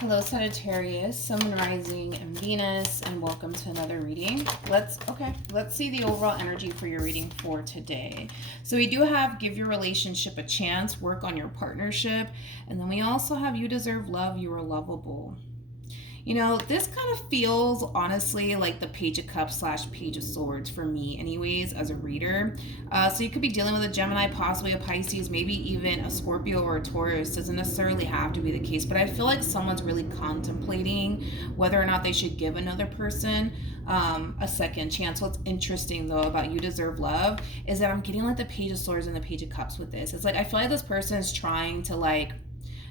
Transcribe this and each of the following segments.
Hello Sagittarius, Sun, Rising, and Venus, and welcome to another reading. Let's see the overall energy for your reading for today. So we do have give your relationship a chance, work on your partnership, and then we also have you deserve love, you are lovable. You know, this kind of feels, honestly, like the Page of Cups / Page of Swords for me anyways, as a reader. So you could be dealing with a Gemini, possibly a Pisces, maybe even a Scorpio or a Taurus. Doesn't necessarily have to be the case, but I feel like someone's really contemplating whether or not they should give another person a second chance. What's interesting, though, about you deserve love is that I'm getting like the Page of Swords and the Page of Cups with this. It's like I feel like this person is trying to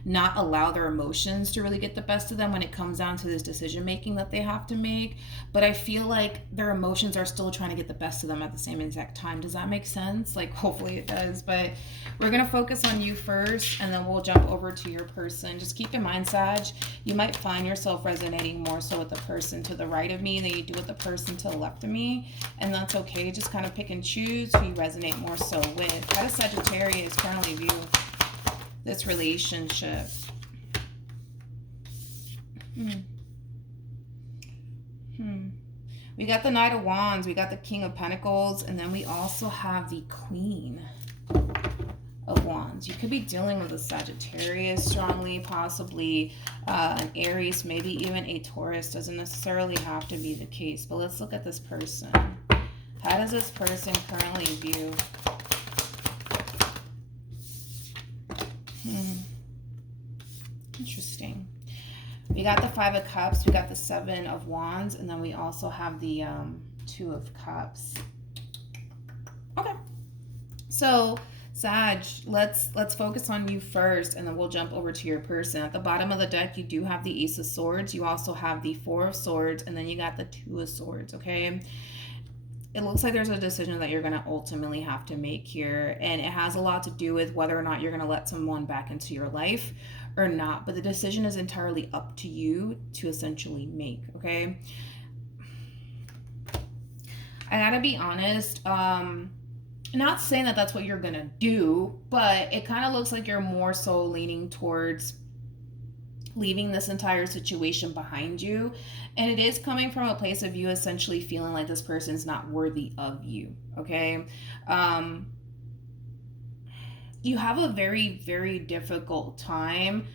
not allow their emotions to really get the best of them when it comes down to this decision making that they have to make. But I feel like their emotions are still trying to get the best of them at the same exact time. Does that make sense? Like, hopefully it does. But we're going to focus on you first, and then we'll jump over to your person. Just keep in mind, Sag, you might find yourself resonating more so with the person to the right of me than you do with the person to the left of me. And that's okay. Just kind of pick and choose who you resonate more so with. How does Sagittarius currently view this relationship? We got the Knight of Wands, we got the King of Pentacles, and then we also have the Queen of Wands. You could be dealing with a Sagittarius strongly, possibly an Aries, maybe even a Taurus. Doesn't necessarily have to be the case, but let's look at this person. How does this person currently view? Interesting. We got the Five of Cups, we got the Seven of Wands, and then we also have the Two of Cups. Okay. So, Sag, let's focus on you first, and then we'll jump over to your person. At the bottom of the deck, you do have the Ace of Swords. You also have the Four of Swords, and then you got the Two of Swords, okay? It looks like there's a decision that you're going to ultimately have to make here, and it has a lot to do with whether or not you're going to let someone back into your life or not, but the decision is entirely up to you to essentially make, okay? I gotta be honest, not saying that that's what you're going to do, but it kind of looks like you're more so leaning towards leaving this entire situation behind you, and it is coming from a place of you essentially feeling like this person is not worthy of you, okay? You have a very, very difficult time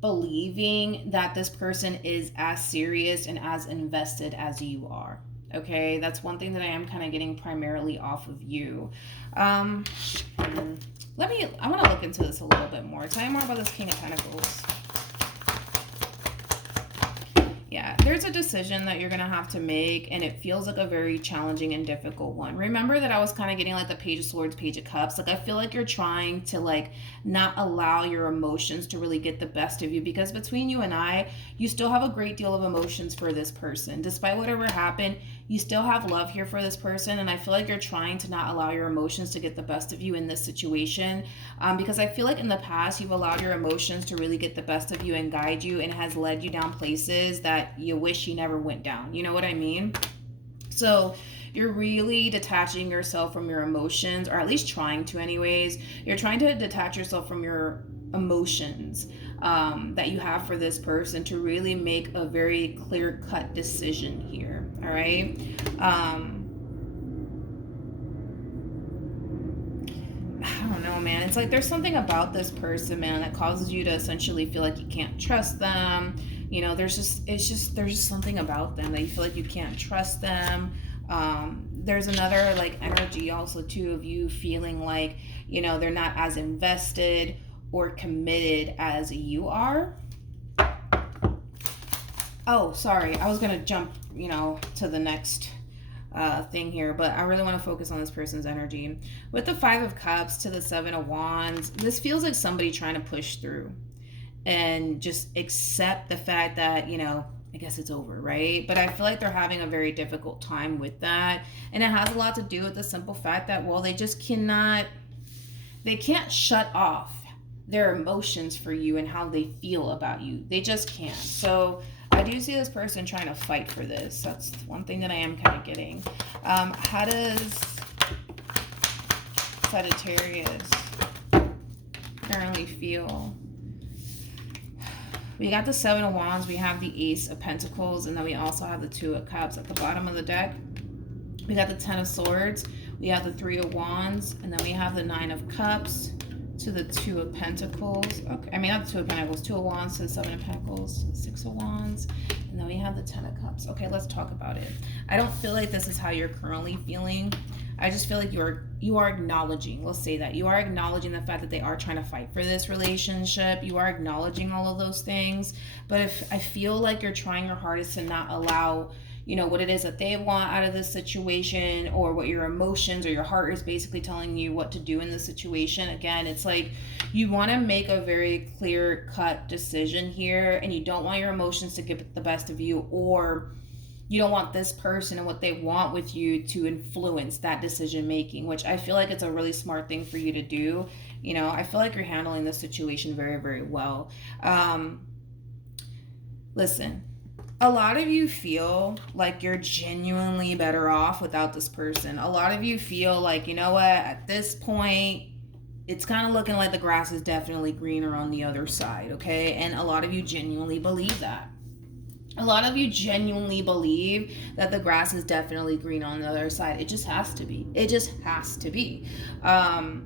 believing that this person is as serious and as invested as you are, okay? That's one thing that I am kind of getting primarily off of you. I want to look into this a little bit more. Tell me more about this King of Pentacles. Yeah, there's a decision that you're going to have to make, and it feels like a very challenging and difficult one. Remember that I was kind of getting like the Page of Swords, Page of Cups. Like, I feel like you're trying to not allow your emotions to really get the best of you, because between you and I, you still have a great deal of emotions for this person. Despite whatever happened, you still have love here for this person, and I feel like you're trying to not allow your emotions to get the best of you in this situation, because I feel like in the past you've allowed your emotions to really get the best of you and guide you, and it has led you down places that you wish you never went down. You know what I mean? So you're really detaching yourself from your emotions, or at least trying to anyways. You're trying to detach yourself from your emotions that you have for this person to really make a very clear-cut decision here, all right? I don't know, man. It's like there's something about this person, man, that causes you to essentially feel like you can't trust them. You know, there's just something about them that you feel like you can't trust them. There's another energy also too of you feeling like, you know, they're not as invested or committed as you are. Oh, sorry. I was going to jump, to the next thing here, but I really want to focus on this person's energy. With the Five of Cups to the Seven of Wands, this feels like somebody trying to push through and just accept the fact that, I guess it's over, right? But I feel like they're having a very difficult time with that. And it has a lot to do with the simple fact that, well, they just can't shut off their emotions for you and how they feel about you. They just can't. So I do see this person trying to fight for this. That's one thing that I am kind of getting. How does Sagittarius currently feel We got the Seven of Wands, we have the Ace of Pentacles, and then we also have the Two of Cups. At the bottom of the deck, we got the Ten of Swords, we have the Three of Wands, and then we have the Nine of Cups to the Two of Pentacles. Okay, I mean, not the Two of Pentacles, Two of Wands to the Seven of Pentacles, Six of Wands, and then we have the Ten of Cups. Okay, let's talk about it. I don't feel like this is how you're currently feeling. I just feel like you are acknowledging, let's say that, you are acknowledging the fact that they are trying to fight for this relationship. You are acknowledging all of those things. But if I feel like you're trying your hardest to not allow, you know, what it is that they want out of this situation, or what your emotions or your heart is basically telling you what to do in this situation. Again, it's like you want to make a very clear-cut decision here, and you don't want your emotions to get the best of you, or you don't want this person and what they want with you to influence that decision making, which I feel like it's a really smart thing for you to do. You know, I feel like you're handling this situation very, very well. Listen, a lot of you feel like you're genuinely better off without this person. A lot of you feel like, you know what, at this point, it's kind of looking like the grass is definitely greener on the other side, okay? And a lot of you genuinely believe that. A lot of you genuinely believe that the grass is definitely green on the other side. It just has to be. It just has to be. And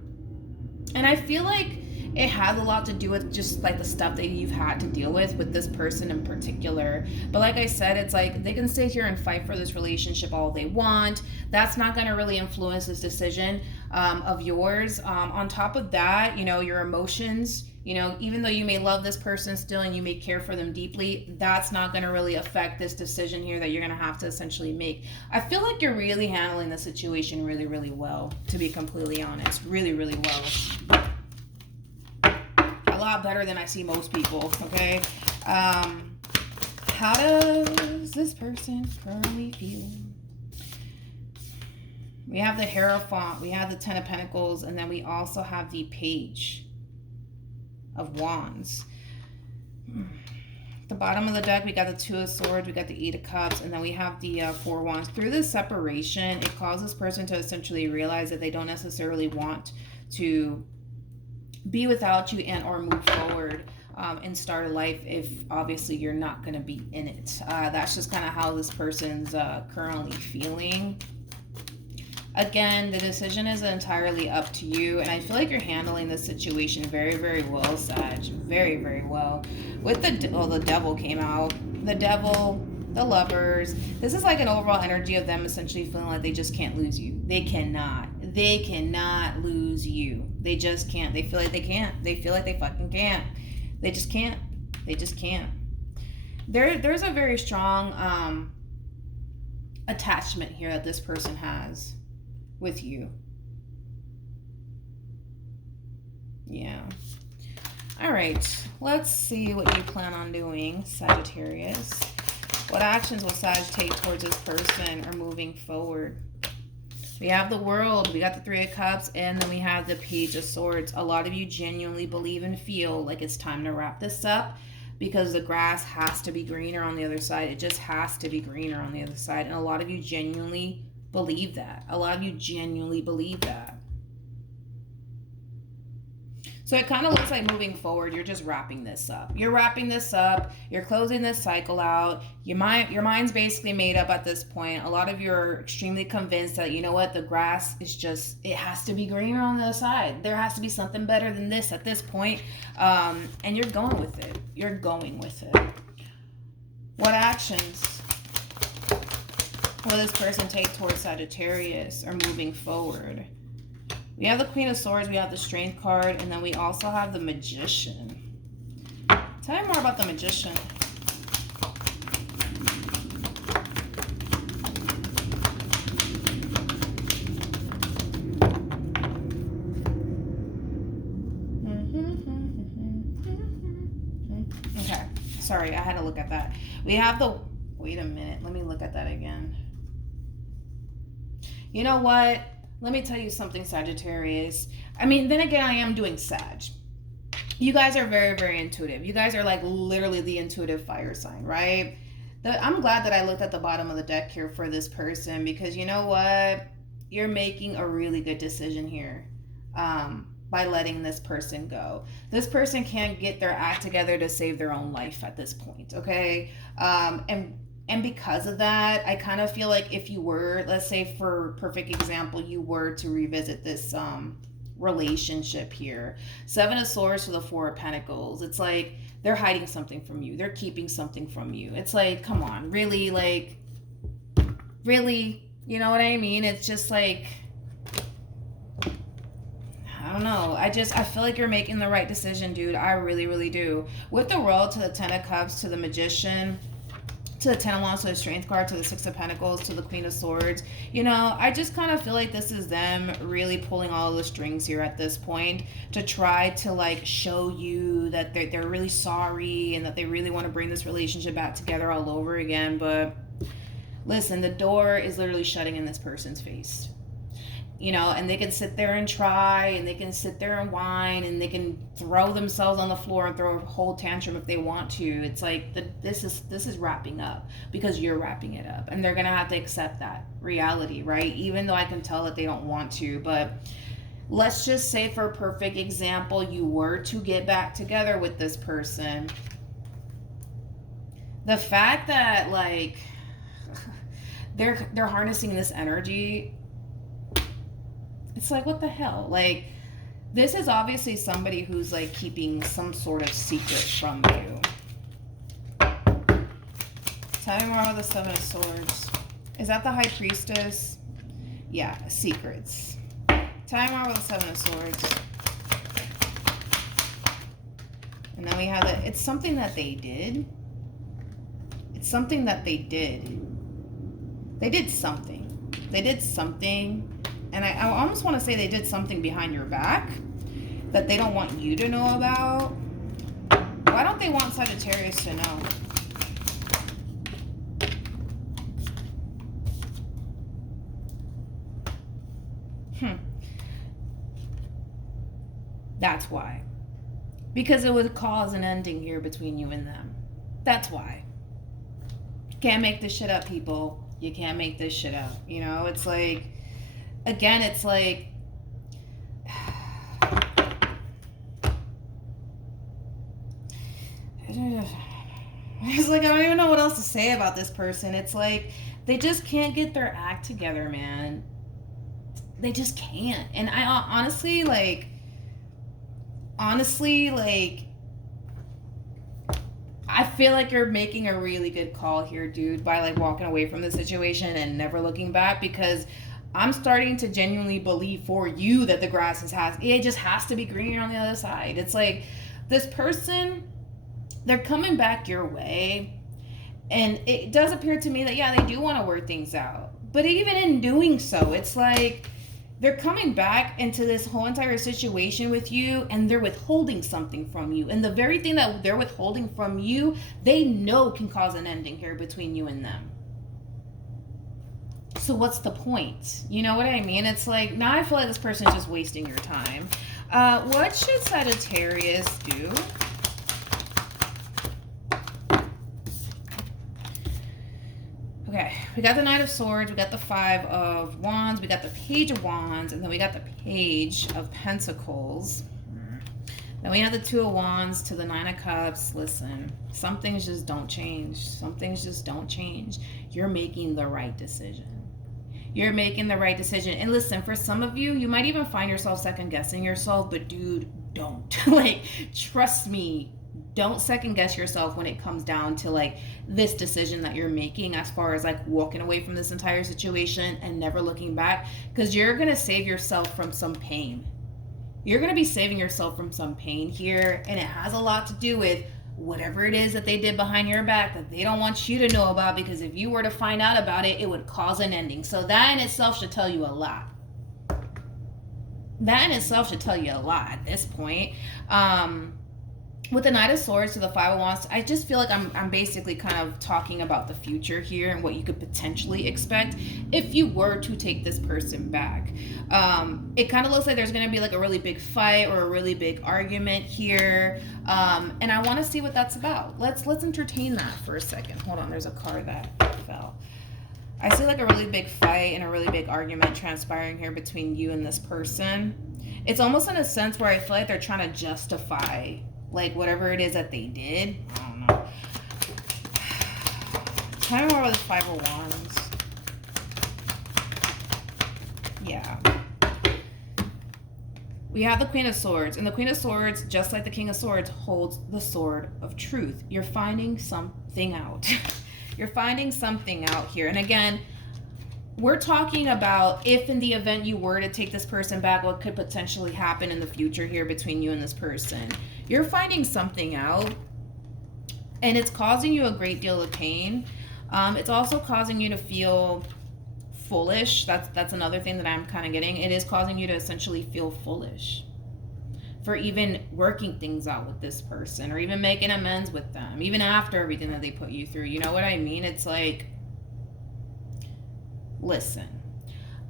I feel like it has a lot to do with just like the stuff that you've had to deal with this person in particular. But like I said, it's like they can sit here and fight for this relationship all they want. That's not going to really influence this decision of yours. On top of that, you know, your emotions, you know, even though you may love this person still and you may care for them deeply, that's not going to really affect this decision here that you're going to have to essentially make. I feel like you're really handling the situation really, really well, to be completely honest. Really, really well. A lot better than I see most people, okay? How does this person currently feel? We have the Hierophant, we have the Ten of Pentacles, and then we also have the Page of Wands. At the bottom of the deck, we got the Two of Swords, we got the Eight of Cups, and then we have the Four of Wands. Through this separation, it causes this person to essentially realize that they don't necessarily want to be without you and or move forward and start a life if obviously you're not going to be in it. That's just kind of how this person's currently feeling. Again, the decision is entirely up to you, and I feel like you're handling this situation very, very well, Sag. Very, very well. With the Devil came out. The Devil, the Lovers. This is like an overall energy of them essentially feeling like they just can't lose you. They cannot. They cannot lose you. They just can't. They feel like they can't. They feel like they fucking can't. They just can't. They just can't. There's a very strong attachment here that this person has with you. Yeah. All right. Let's see what you plan on doing, Sagittarius. What actions will Sag take towards this person or moving forward? We have the World, we got the Three of Cups, and then we have the Page of Swords. A lot of you genuinely believe and feel like it's time to wrap this up because the grass has to be greener on the other side. It just has to be greener on the other side. And a lot of you genuinely believe that. A lot of you genuinely believe that. So it kind of looks like moving forward, you're just wrapping this up. You're wrapping this up. You're closing this cycle out. Your mind's basically made up at this point. A lot of you are extremely convinced that, you know what, the grass is just, it has to be greener on the other side. There has to be something better than this at this point. And you're going with it. You're going with it. What actions will this person take towards Sagittarius or moving forward? We have the Queen of Swords, we have the Strength card, and then we also have the Magician. Tell me more about the Magician. Okay, sorry, I had to look at that. We have the, wait a minute, let me look at that again. You know what? Let me tell you something, Sagittarius. I mean, then again, I am doing Sag. You guys are very, very intuitive. You guys are like literally the intuitive fire sign, right? I'm glad that I looked at the bottom of the deck here for this person because you know what? You're making a really good decision here. by letting this person go. This person can't get their act together to save their own life at this point, okay? And because of that, I kind of feel like if you were, let's say for perfect example, you were to revisit this relationship here. Seven of Swords to the Four of Pentacles. It's like they're hiding something from you. They're keeping something from you. It's like, come on, really? Like, really? You know what I mean? It's just like, I don't know. I feel like you're making the right decision, dude. I really, really do. With the World to the Ten of Cups to the Magician, to the Ten of Wands, to the Strength card, to the Six of Pentacles, to the Queen of Swords. You know, I just kind of feel like this is them really pulling all the strings here at this point to try to like show you that they're really sorry and that they really want to bring this relationship back together all over again. But listen, the door is literally shutting in this person's face. You know, and they can sit there and try, and they can sit there and whine, and they can throw themselves on the floor and throw a whole tantrum if they want to. It's like this is wrapping up because you're wrapping it up, and they're gonna have to accept that reality, right? Even though I can tell that they don't want to. But let's just say, for a perfect example, you were to get back together with this person. The fact that like they're harnessing this energy. It's like, what the hell? Like, this is obviously somebody who's like keeping some sort of secret from you. Tell me more about the Seven of Swords. Is that the High Priestess? Yeah, secrets. Tell me more about the Seven of Swords. And then we have the, it's something that they did. It's something that they did. They did something. They did something. And I almost want to say they did something behind your back that they don't want you to know about. Why don't they want Sagittarius to know? That's why. Because it would cause an ending here between you and them. That's why. Can't make this shit up, people. You can't make this shit up. You know, it's like... Again, it's like, it's like, I don't even know what else to say about this person. It's like, they just can't get their act together, man. They just can't. And I honestly, I feel like you're making a really good call here, dude, by like walking away from the situation and never looking back, because I'm starting to genuinely believe for you that the grass it just has to be greener on the other side. It's like this person, they're coming back your way. And it does appear to me that, yeah, they do want to work things out. But even in doing so, it's like they're coming back into this whole entire situation with you, and they're withholding something from you. And the very thing that they're withholding from you, they know can cause an ending here between you and them. So what's the point? You know what I mean? It's like, now I feel like this person's just wasting your time. What should Sagittarius do? Okay, we got the Knight of Swords, we got the Five of Wands, we got the Page of Wands, and then we got the Page of Pentacles. Then we have the Two of Wands to the Nine of Cups. Listen, some things just don't change. Some things just don't change. You're making the right decision. You're making the right decision. And listen, for some of you, you might even find yourself second guessing yourself, but dude, don't. Like, trust me, don't second guess yourself when it comes down to like this decision that you're making as far as like walking away from this entire situation and never looking back, because you're going to save yourself from some pain. You're going to be saving yourself from some pain here, and it has a lot to do with whatever it is that they did behind your back that they don't want you to know about, because if you were to find out about it, it would cause an ending. So that in itself should tell you a lot. That in itself should tell you a lot at this point. With the Knight of Swords to the Five of Wands, I just feel like I'm basically kind of talking about the future here and what you could potentially expect if you were to take this person back. It kind of looks like there's going to be like a really big fight or a really big argument here. And I want to see what that's about. Let's entertain that for a second. Hold on, there's a card that fell. I see like a really big fight and a really big argument transpiring here between you and this person. It's almost in a sense where I feel like they're trying to justify like whatever it is that they did. I don't know. Tell me more about this Five of Wands. Yeah. We have the Queen of Swords, and the Queen of Swords, just like the King of Swords, holds the sword of truth. You're finding something out. You're finding something out here. And again, we're talking about if in the event you were to take this person back, what could potentially happen in the future here between you and this person. You're finding something out, and it's causing you a great deal of pain. It's also causing you to feel foolish. That's another thing that I'm kind of getting. It is causing you to essentially feel foolish for even working things out with this person or even making amends with them, even after everything that they put you through. You know what I mean? It's like, listen,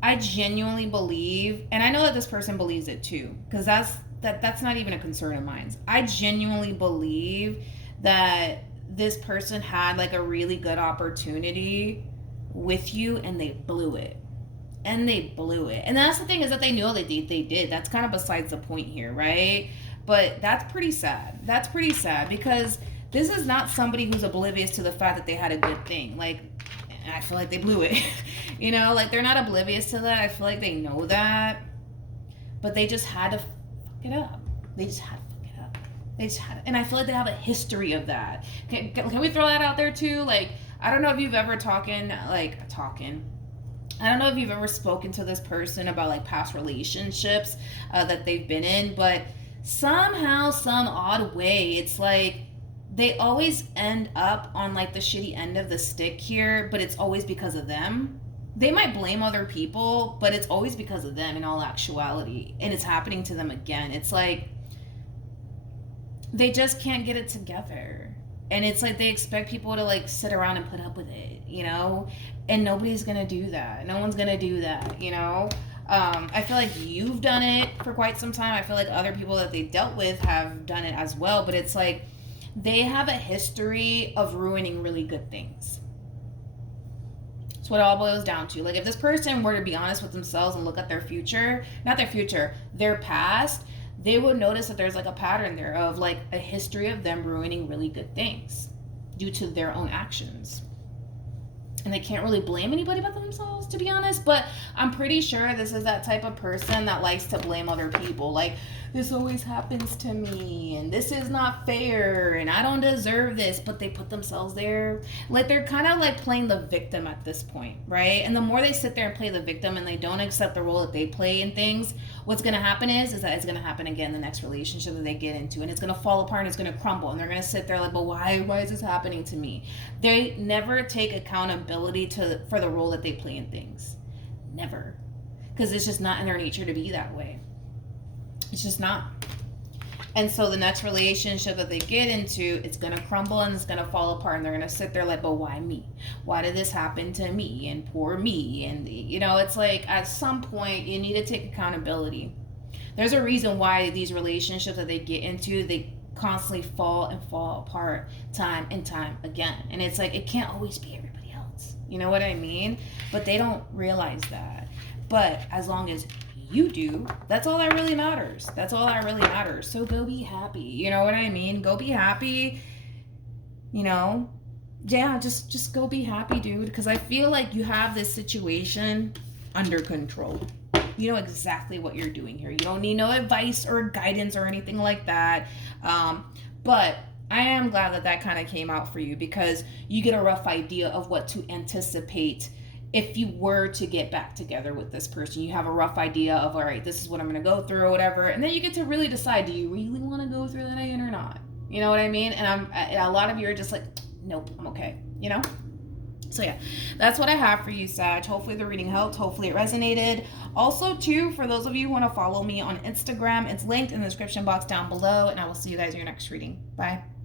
I genuinely believe, and I know that this person believes it too, because that's not even a concern of mine. I genuinely believe that this person had like a really good opportunity with you and they blew it. And that's the thing, is that they knew they did. That's kind of besides the point here, right? But that's pretty sad. That's pretty sad, because this is not somebody who's oblivious to the fact that they had a good thing. Like, I feel like they blew it. You know, like they're not oblivious to that. I feel like they know that, but they just had to fuck it up. They just had to fuck it up. They just had to. And I feel like they have a history of that. Can we throw that out there too? Like, I don't know if you've ever I don't know if you've ever spoken to this person about like past relationships that they've been in, but somehow, some odd way, it's like they always end up on like the shitty end of the stick here, but it's always because of them. They might blame other people, but it's always because of them in all actuality, and it's happening to them again. It's like they just can't get it together. And it's like they expect people to like sit around and put up with it, you know? And nobody's gonna do that. No one's gonna do that, you know? I feel like you've done it for quite some time. I feel like other people that they dealt with have done it as well. But it's like they have a history of ruining really good things. That's what it all boils down to. Like if this person were to be honest with themselves and look at their future, not their future, their past, they would notice that there's like a pattern there of like a history of them ruining really good things due to their own actions. And they can't really blame anybody but themselves, to be honest. But I'm pretty sure this is that type of person that likes to blame other people. Like, this always happens to me, and this is not fair, and I don't deserve this. But they put themselves there. Like, they're kind of like playing the victim at this point, right? And the more they sit there and play the victim and they don't accept the role that they play in things, what's going to happen is that it's going to happen again the next relationship that they get into. And it's going to fall apart and it's going to crumble. And they're going to sit there like, but why is this happening to me? They never take accountability for the role that they play in things. Never. Because it's just not in their nature to be that way. It's just not. And so the next relationship that they get into, it's going to crumble and it's going to fall apart, and they're going to sit there like, but why me? Why did this happen to me? And poor me. And, you know, it's like at some point you need to take accountability. There's a reason why these relationships that they get into, they constantly fall apart time and time again. And it's like, it can't always be everybody else. You know what I mean? But they don't realize that. But as long as you do, that's all that really matters. That's all that really matters. So go be happy. You know what I mean? Go be happy. You know? Yeah, just go be happy, dude. Because I feel like you have this situation under control. You know exactly what you're doing here. You don't need no advice or guidance or anything like that. But I am glad that kind of came out for you, because you get a rough idea of what to anticipate if you were to get back together with this person. You have a rough idea of, all right, this is what I'm going to go through or whatever. And then you get to really decide, do you really want to go through that again or not? You know what I mean? And a lot of you are just like, nope, I'm okay. You know? So yeah, that's what I have for you, Sag. Hopefully the reading helped. Hopefully it resonated. Also, too, for those of you who want to follow me on Instagram, it's linked in the description box down below. And I will see you guys in your next reading. Bye.